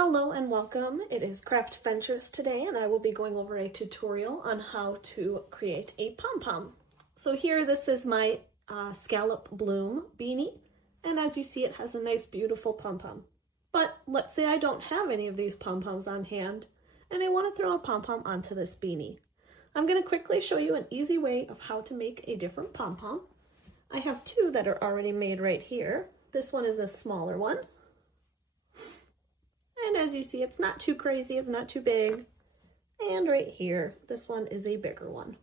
Hello and welcome. It is Craft Ventures today, and I will be going over a tutorial on how to create a pom-pom. So here, this is my Scallop Bloom beanie, and as you see, it has a nice beautiful pom-pom. But let's say I don't have any of these pom-poms on hand, and I want to throw a pom-pom onto this beanie. I'm going to quickly show you an easy way of how to make a different pom-pom. I have two that are already made right here. This one is a smaller one. And as you see, it's not too crazy, it's not too big. And right here, this one is a bigger one.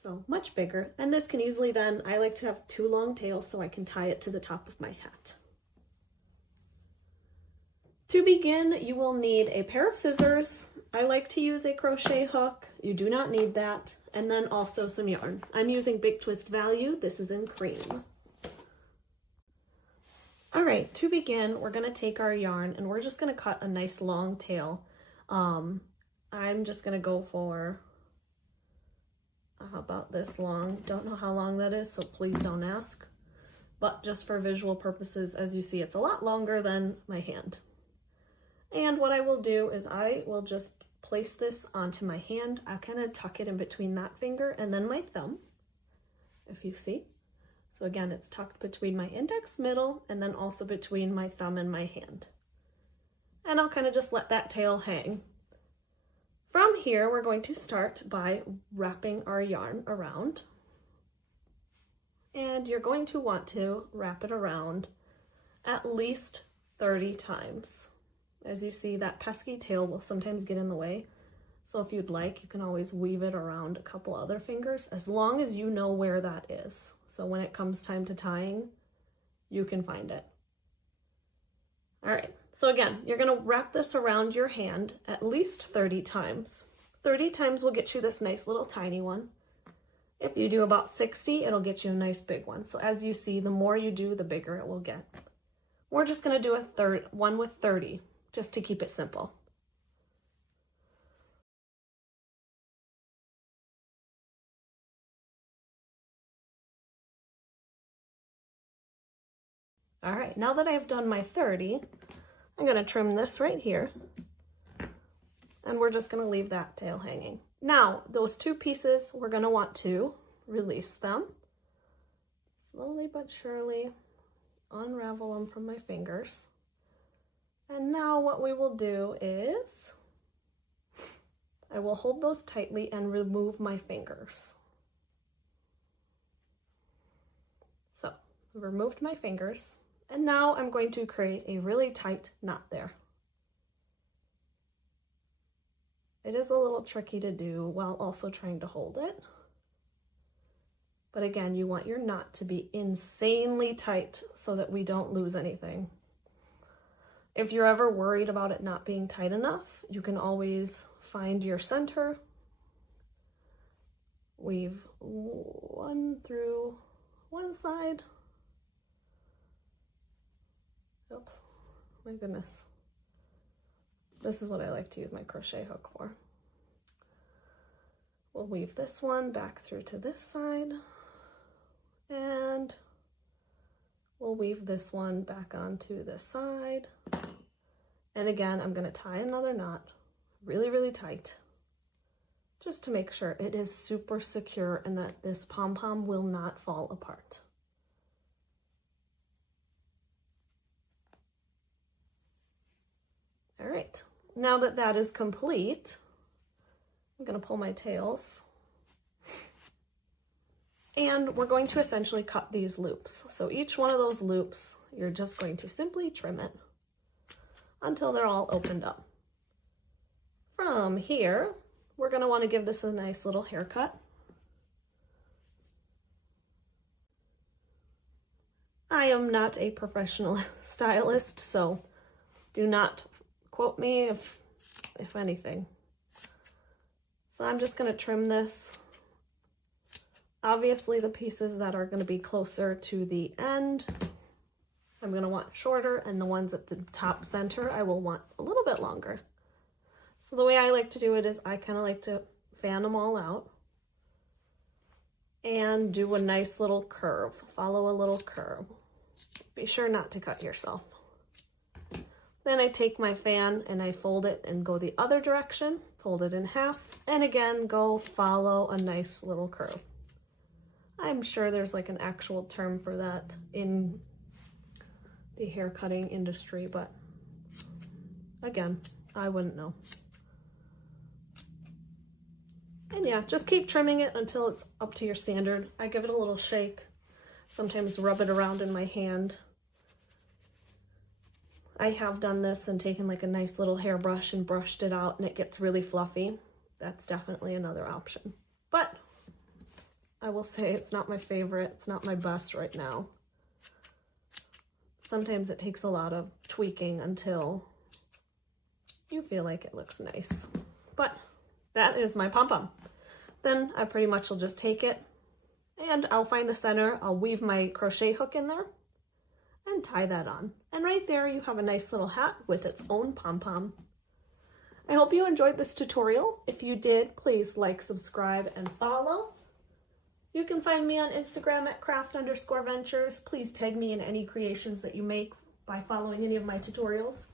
So much bigger. And this can easily then, I like to have two long tails so I can tie it to the top of my hat. To begin, you will need a pair of scissors. I like to use a crochet hook. You do not need that. And then also some yarn. I'm using Big Twist Value. This is in cream. All right, to begin, we're gonna take our yarn and we're just gonna cut a nice long tail. I'm just gonna go for about this long. Don't know how long that is, so please don't ask. But just for visual purposes, as you see, it's a lot longer than my hand. And what I will do is I will just place this onto my hand. I'll kind of tuck it in between that finger and then my thumb, if you see. So again, it's tucked between my index, middle, and then also between my thumb and my hand. And I'll kind of just let that tail hang. From here, we're going to start by wrapping our yarn around. And you're going to want to wrap it around at least 30 times. As you see, that pesky tail will sometimes get in the way. So if you'd like, you can always weave it around a couple other fingers, as long as you know where that is. So when it comes time to tying, you can find it. All right, so again, you're gonna wrap this around your hand at least 30 times. 30 times will get you this nice little tiny one. If you do about 60, it'll get you a nice big one. So as you see, the more you do, the bigger it will get. We're just gonna do one with 30, just to keep it simple. All right, now that I've done my 30, I'm gonna trim this right here, and we're just gonna leave that tail hanging. Now, those two pieces, we're gonna want to release them. Slowly but surely unravel them from my fingers. And now what we will do is, I will hold those tightly and remove my fingers. So, I've removed my fingers. And now I'm going to create a really tight knot there. It is a little tricky to do while also trying to hold it. But again, you want your knot to be insanely tight so that we don't lose anything. If you're ever worried about it not being tight enough, you can always find your center, weave one through one side. Oops, my goodness. This is what I like to use my crochet hook for. We'll weave this one back through to this side, and we'll weave this one back onto this side. And again, I'm gonna tie another knot really, really tight, just to make sure it is super secure and that this pom-pom will not fall apart. All right, now that that is complete, I'm gonna pull my tails and we're going to essentially cut these loops. So each one of those loops, you're just going to simply trim it until they're all opened up. From here, we're gonna wanna give this a nice little haircut. I am not a professional stylist, so do not quote me if anything. So I'm just gonna trim this. Obviously the pieces that are gonna be closer to the end, I'm gonna want shorter, and the ones at the top center, I will want a little bit longer. So the way I like to do it is I kind of like to fan them all out and do a nice little curve, follow a little curve. Be sure not to cut yourself. Then I take my fan and I fold it and go the other direction, fold it in half, and again, go follow a nice little curve. I'm sure there's like an actual term for that in the hair cutting industry, but again, I wouldn't know. And yeah, just keep trimming it until it's up to your standard. I give it a little shake, sometimes rub it around in my hand. I have done this and taken like a nice little hairbrush and brushed it out and it gets really fluffy. That's definitely another option. But I will say it's not my favorite. It's not my best right now. Sometimes it takes a lot of tweaking until you feel like it looks nice. But that is my pom-pom. Then I pretty much will just take it and I'll find the center. I'll weave my crochet hook in there and tie that on. And right there you have a nice little hat with its own pom-pom. I hope you enjoyed this tutorial. If you did, please like, subscribe, and follow. You can find me on Instagram at craft_ventures. Please tag me in any creations that you make by following any of my tutorials.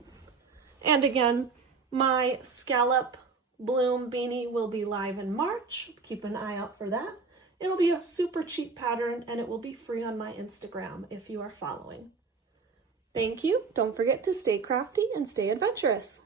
And again, my Scallop Bloom beanie will be live in March. Keep an eye out for that. It'll be a super cheap pattern and it will be free on my Instagram if you are following. Thank you. Don't forget to stay crafty and stay adventurous.